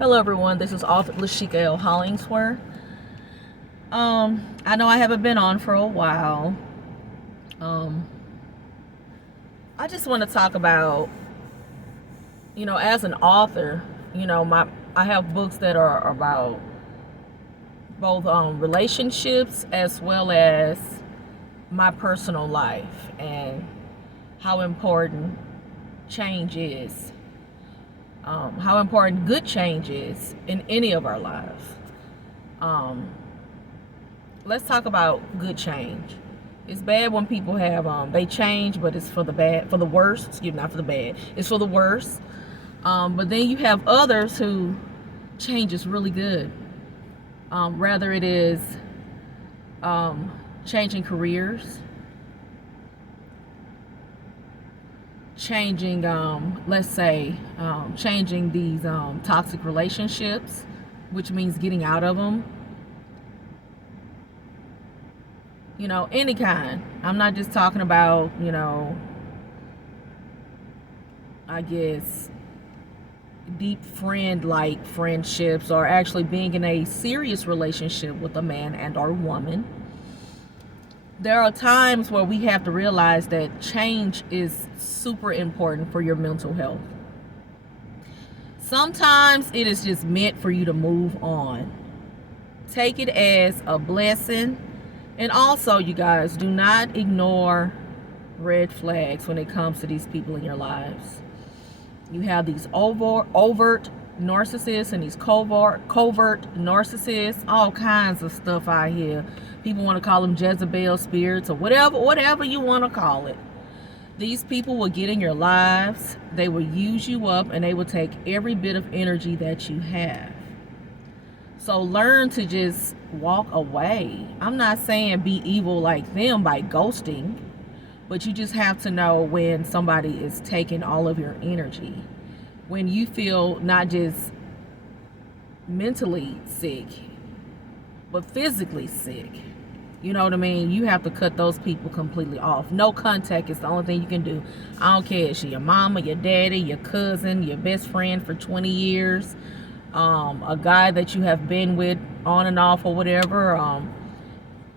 Hello everyone, this is author Lashika L. Hollingsworth. I know I haven't been on for a while. I just want to talk about, as an author, I have books that are about both relationships as well as my personal life and how important change is. How important good change is in any of our lives. Let's talk about good change. It's bad when people have they change, but it's for the bad, for the worse. Excuse me, not for the bad. It's for the worse. But then you have others who change is really good. Rather it is changing careers, changing let's say changing these toxic relationships, which means getting out of them, any kind. I'm not just talking about I guess deep friend like friendships, or actually being in a serious relationship with a man and or woman. There are times where we have to realize that change is super important for your mental health. Sometimes it is just meant for you to move on. Take it as a blessing. And also, you guys, do not ignore red flags when it comes to these people in your lives. You have these overt narcissists and these covert narcissists, all kinds of stuff out here. People want to call them Jezebel spirits or whatever you want to call it. These people will get in your lives, they will use you up, and they will take every bit of energy that you have. So learn to just walk away. I'm not saying be evil like them by ghosting, but you just have to know when somebody is taking all of your energy. When you feel not just mentally sick, but physically sick. You know what I mean? You have to cut those people completely off. No contact is the only thing you can do. I don't care if it's your mama, your daddy, your cousin, your best friend for 20 years, a guy that you have been with on and off or whatever.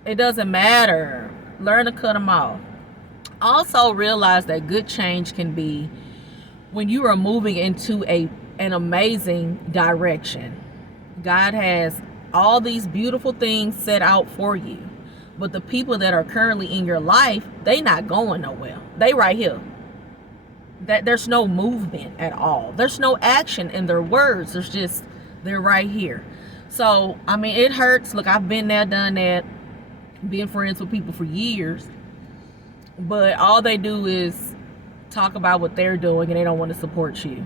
It doesn't matter. Learn to cut them off. Also realize that good change can be when you are moving into an amazing direction. God has all these beautiful things set out for you, but the people that are currently in your life, they not going nowhere. They right here. That there's no movement at all. There's no action in their words. There's just, they're right here. So I mean, it hurts. Look, I've been there, done that, been friends with people for years, but all they do is talk about what they're doing and they don't want to support you,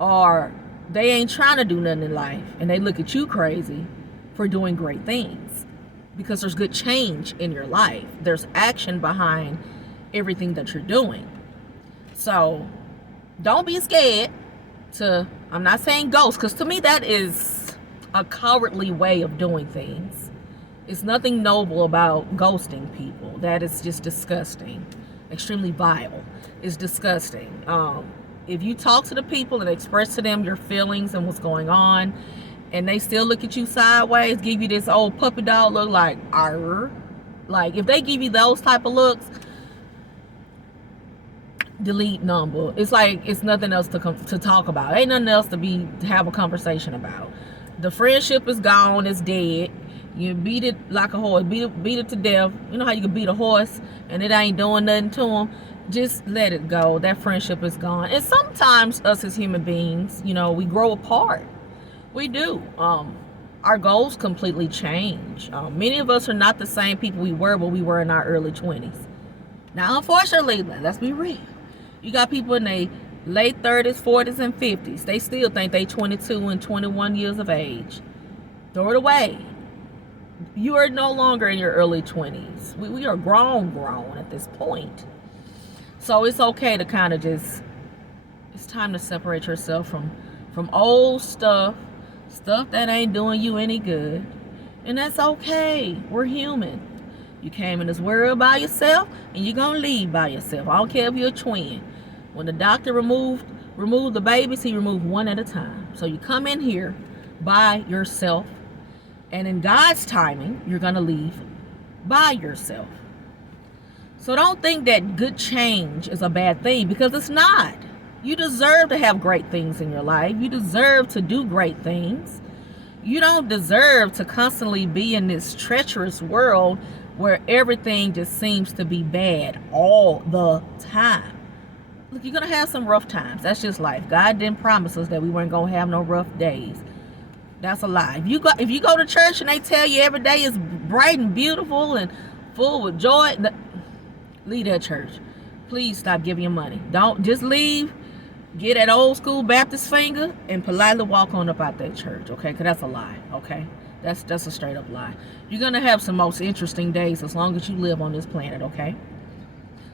or they ain't trying to do nothing in life and they look at you crazy for doing great things, because there's good change in your life. There's action behind everything that you're doing. So don't be scared to, I'm not saying ghost, because to me that is a cowardly way of doing things. It's nothing noble about ghosting people. That is just disgusting. Extremely vile. It's disgusting. If you talk to the people and express to them your feelings and what's going on, and they still look at you sideways, give you this old puppy dog look like, arr. Like, if they give you those type of looks, delete number. It's like it's nothing else to talk about. Ain't nothing else to have a conversation about. The friendship is gone. It's dead. You beat it like a horse. Beat it to death. You know how you can beat a horse and it ain't doing nothing to him? Just let it go. That friendship is gone. And sometimes us as human beings, we grow apart. We do. Our goals completely change. Many of us are not the same people we were when we were in our early 20s. Now, unfortunately, let's be real. You got people in their late 30s, 40s, and 50s. They still think they 22 and 21 years of age. Throw it away. You are no longer in your early 20s. We are grown at this point. So it's okay to kind of just, it's time to separate yourself from old stuff that ain't doing you any good. And that's okay. We're human. You came in this world by yourself, and you're going to leave by yourself. I don't care if you're a twin. When the doctor removed remove the babies, he removed one at a time. So you come in here by yourself, and in God's timing, you're going to leave by yourself. So don't think that good change is a bad thing, because it's not. You deserve to have great things in your life. You deserve to do great things. You don't deserve to constantly be in this treacherous world where everything just seems to be bad all the time. Look, you're going to have some rough times. That's just life. God didn't promise us that we weren't going to have no rough days. That's a lie. If you go to church and they tell you every day is bright and beautiful and full with joy, leave that church. Please stop giving your money. Don't just leave. Get that old school Baptist finger and politely walk on up out that church, okay? Because that's a lie, okay? That's a straight up lie. You're going to have some most interesting days as long as you live on this planet, okay?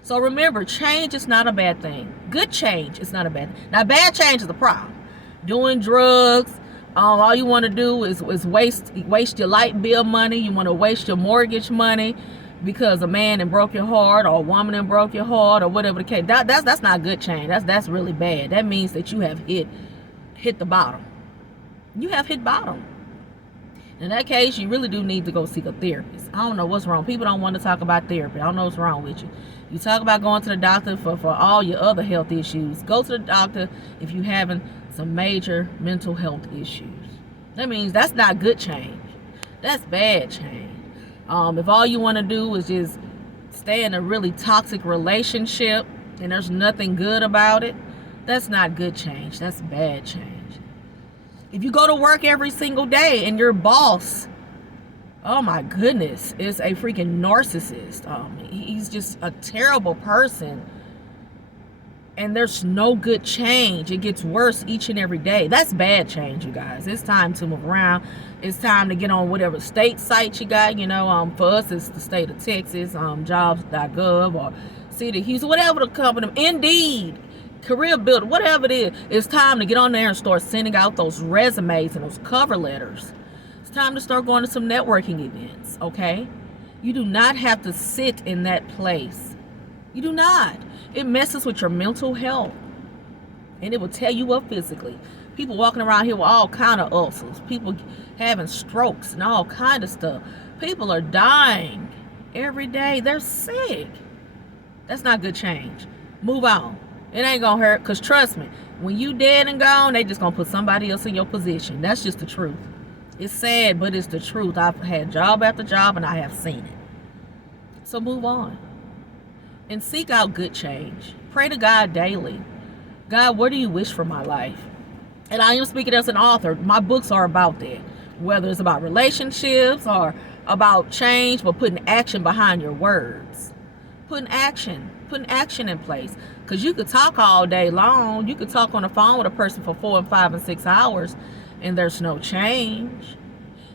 So remember, change is not a bad thing. Good change is not a bad thing. Now, bad change is the problem. Doing drugs, all you want to do is waste your light bill money. You want to waste your mortgage money because a man done broke your heart, or a woman done broke your heart, or whatever the case. That's not good change. That's really bad. That means that you have hit the bottom. You have hit bottom. In that case, you really do need to go seek a therapist. I don't know what's wrong. People don't want to talk about therapy. I don't know what's wrong with you. You talk about going to the doctor for all your other health issues. Go to the doctor if you're having some major mental health issues. That means that's not good change. That's bad change. If all you want to do is just stay in a really toxic relationship and there's nothing good about it, that's not good change. That's bad change. If you go to work every single day and your boss, oh my goodness, is a freaking narcissist. He's just a terrible person. And there's no good change. It gets worse each and every day. That's bad change, you guys. It's time to move around. It's time to get on whatever state site you got. For us, it's the state of Texas, jobs.gov, or City of Houston, whatever the company, Indeed, Career Builder, whatever it is. It's time to get on there and start sending out those resumes and those cover letters. It's time to start going to some networking events, okay? You do not have to sit in that place. You do not. It messes with your mental health, and it will tear you up physically. People walking around here with all kind of ulcers, people having strokes and all kind of stuff. People are dying every day. They're sick. That's not good change. Move on. It ain't gonna hurt, because trust me, when you dead and gone, they just gonna put somebody else in your position. That's just the truth. It's sad, but it's the truth. I've had job after job and I have seen it. So move on and seek out good change. Pray to God daily. God, what do you wish for my life? And I am speaking as an author. My books are about that. Whether it's about relationships or about change, but putting action behind your words. Putting action in place. Because you could talk all day long. You could talk on the phone with a person for 4 and 5 and 6 hours and there's no change.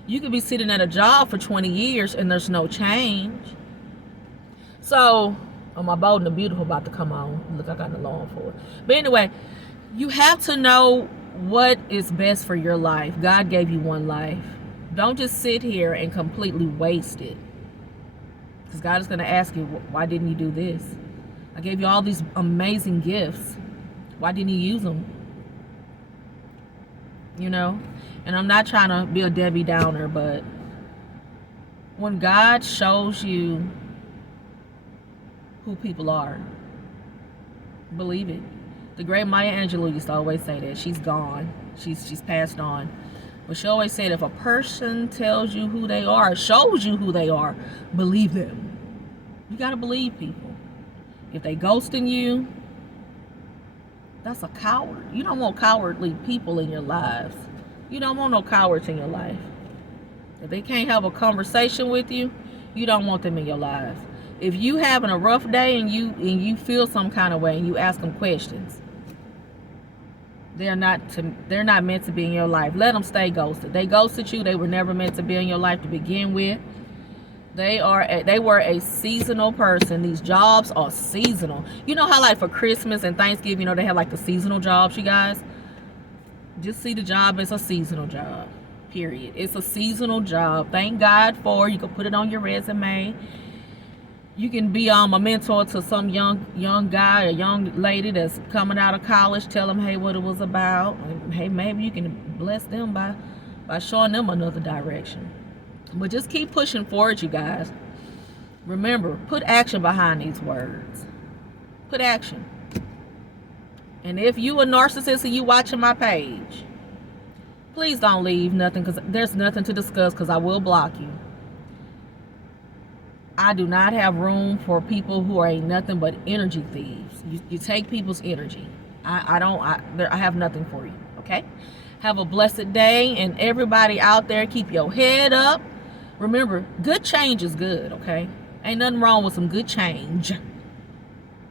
You could be sitting at a job for 20 years and there's no change. So, my Bold and the Beautiful about to come on. Look, I got an alarm for it. But anyway, you have to know what is best for your life. God gave you one life. Don't just sit here and completely waste it. Because God is going to ask you, why didn't you do this? I gave you all these amazing gifts. Why didn't you use them? And I'm not trying to be a Debbie Downer, but when God shows you who people are, believe it. The great Maya Angelou used to always say that. She's gone. She's passed on. But she always said, if a person tells you who they are, shows you who they are, believe them. You got to believe people. If they ghosting you, that's a coward. You don't want cowardly people in your lives. You don't want no cowards in your life. If they can't have a conversation with you, you don't want them in your lives. If you having a rough day and you feel some kind of way and you ask them questions, they're not meant to be in your life. Let them stay ghosted. They ghosted you. They were never meant to be in your life to begin with. They were a seasonal person. These jobs are seasonal. You know how, like, for Christmas and Thanksgiving, they have like the seasonal jobs, you guys? Just see the job as a seasonal job. Period. It's a seasonal job. Thank God for it. You can put it on your resume. You can be a mentor to some young guy or young lady that's coming out of college. Tell them, hey, what it was about. And, hey, maybe you can bless them by showing them another direction. But just keep pushing forward, you guys. Remember, put action behind these words. Put action. And if you a narcissist and you watching my page, please don't leave nothing, because there's nothing to discuss, because I will block you. I do not have room for people who are nothing but energy thieves. You take people's energy. I have nothing for you, okay? Have a blessed day, and everybody out there, keep your head up. Remember, good change is good, okay? Ain't nothing wrong with some good change.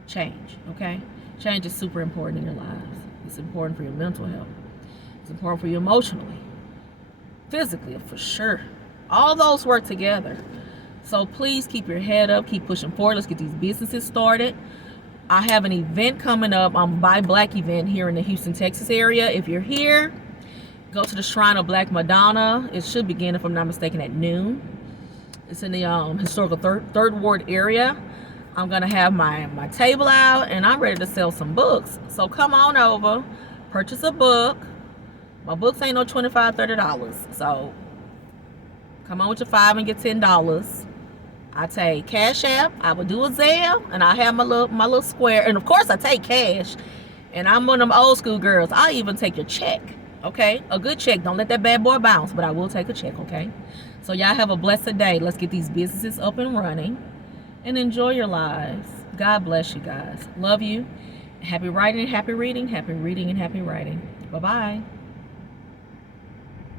Change, okay? Change is super important in your lives. It's important for your mental health. It's important for you emotionally, physically, for sure. All those work together. So please keep your head up, keep pushing forward. Let's get these businesses started. I have an event coming up, Buy Black event here in the Houston, Texas area. If you're here, go to the Shrine of Black Madonna. It should begin, if I'm not mistaken, at noon. It's in the historical third ward area. I'm gonna have my table out, and I'm ready to sell some books. So come on over, purchase a book. My books ain't no $25, $30. So come on with your $5 and get $10. I take Cash App. I will do a Zelle, and I have my little square. And of course, I take cash. And I'm one of them old school girls. I'll even take your check. Okay, a good check. Don't let that bad boy bounce. But I will take a check. Okay. So y'all have a blessed day. Let's get these businesses up and running, and enjoy your lives. God bless you guys. Love you. Happy writing, happy reading, happy reading, and happy writing. Bye bye.